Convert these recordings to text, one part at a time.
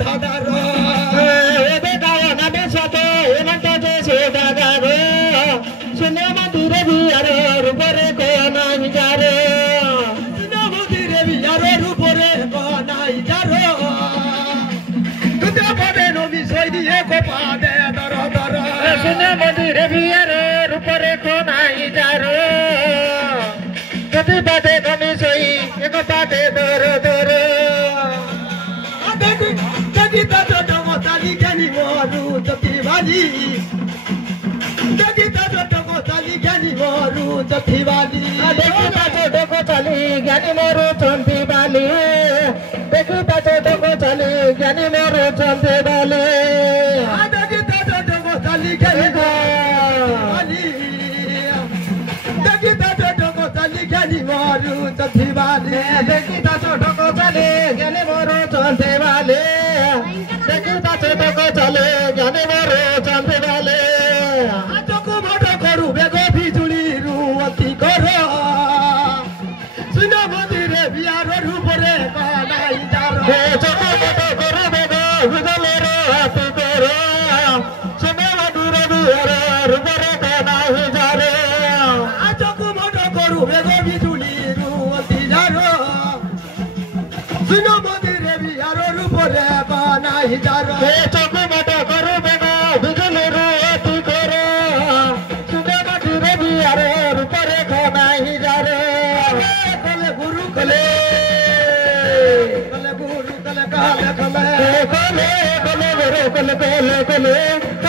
दादारो बेगाया नामे साथे एनंत जैसे दादारो सुने मंदिरे भी अरे रूपरे को नहीं जा रे सुने मंदिरे भी अरे रूपरे को नहीं जा रे तुझे बड़े नो भी सोई दिए को पादे दरो दरो सुने मंदिरे भी अरे रूपरे को नहीं जा रे तुझे बड़े नो भी सोई एक पादे दरो दरो Jadi tato tomo tali gani moru tapi wali. Jadi tato tomo tali gani moru tapi wali. Dekhi tato tomo tali gani moru tapi wali. Dekhi tato tomo tali gani moru tapi wali. Jadi tato tomo tali gani moru wali. Jadi tato tomo tali gani moru tapi wali. Dekhi tato tomo tali gani moru tapi wali. देखता चेता को चले जाने मारो चंदे वाले आजो को मोटो करू बेगो बिजुली रुवती करो सुनो मंदिरे बियारो रूपरे कानाई जारो चको मोटो करू बेगो बिजुली रुवती करो सुनो मंदिरे बियारो रूपरे कानाई जारो आजो को मोटो करू बेगो बिजुली रुवती जारो सुनो मंदिरे बियारो रूपरे कानाई जारो चको मोटो करू बेगो बिजुली रुवती करो सुनो मंदिरे बियारो रूपरे कानाई जारो कले गुरु कले गुरु कले काले कले कले कले गुरु कले कले कले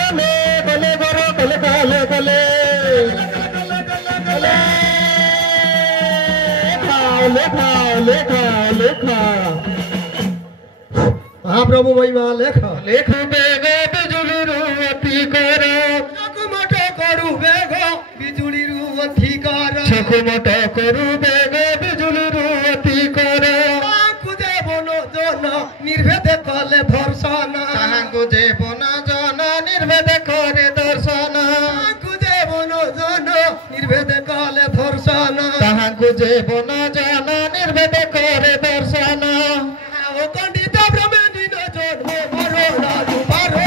कले कले गुरु कले कले कले कले लेखा लेखा लेखा हाँ प्रभु महिमा लेख लेख बेगो बिजुली रुवती करो मोटो करू बेगो बिजुली रुवती करो छको मोटो करू बेगो बिजुली रुवती करो कुजे बोलो जोन निर्भेदे कले धर्षण कुजे बोना जन निर्भेदे करे दर्शन कुजे बोलो जोन निर्भेदे कले धर्षण कुजे बोना जन निर्भेदे करे दर्शन ओ कंडित ब्रह्मणी न जोन मरो राजू मारो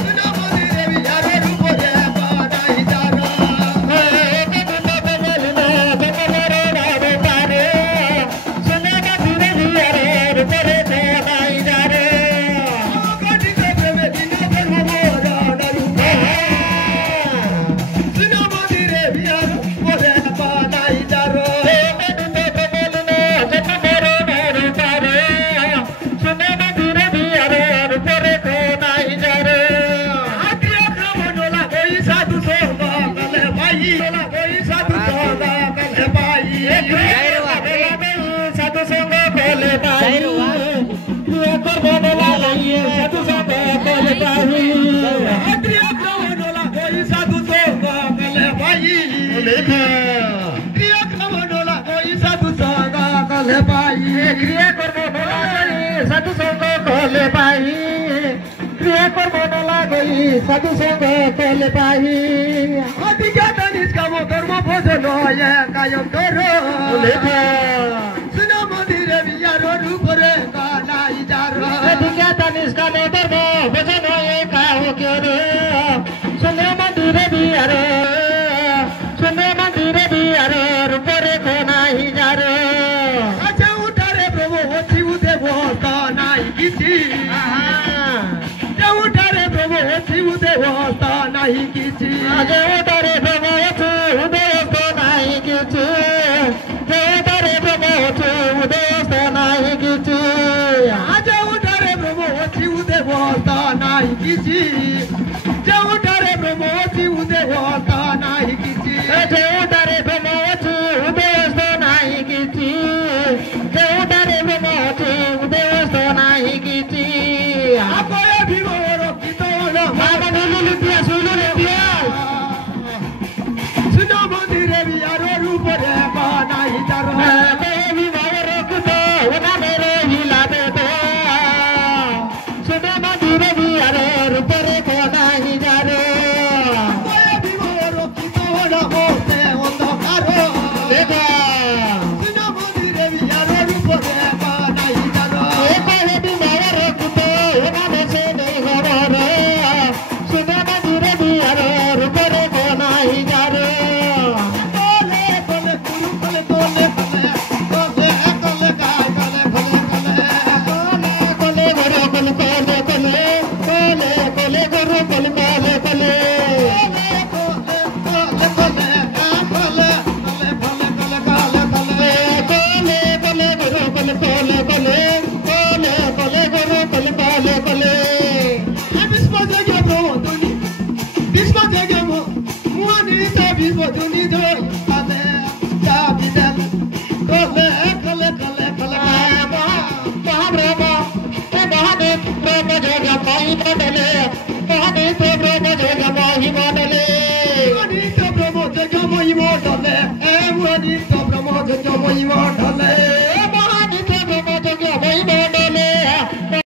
सुनो मंदिरे बियारो रूपरे कानाई जारो साधु संग कले पाही अधिगत निष्काम कर्म भोजन ये कायम करो लेखा सुनो मंदिरे बियारो रूपरे कानाई जारो अधिगत निष्काम कर्म भोजन ये कायो करो सुनो मंदिरे बियारो रूपरे कानाई जारो अच्छा उठारे प्रभु होती उदे बोता नाई किसी उठारे प्रभु होती उदे होता नहीं किसी आगे उठारे प्रभु होती उदे होता नहीं किसी उठारे प्रभु होती उदे होता नहीं किसी आगे उठारे प्रभु होती उदे होता नहीं किसी उठारे प्रभु होती उदे होता नहीं किसी उठारे प्रभु होती उदे होता नहीं किसी उठारे प्रभु होती उदे होता नहीं किसी आपको भी मोरो कितो मामा नुनु दिया सुनो रे दिया सुनो मंदिरे बियारो रूपरे कानाई जारो देवी मोरो कितो उना मेरे हिला दे दो सुनो मंदिरे बियारो रूपरे মহিমণ্ডলে অনিত ব্রহ্মযোগ মহিমণ্ডলে অনিত ব্রহ্মযোগ মহিমণ্ডলে অনিত ব্রহ্মযোগ মহিমণ্ডলে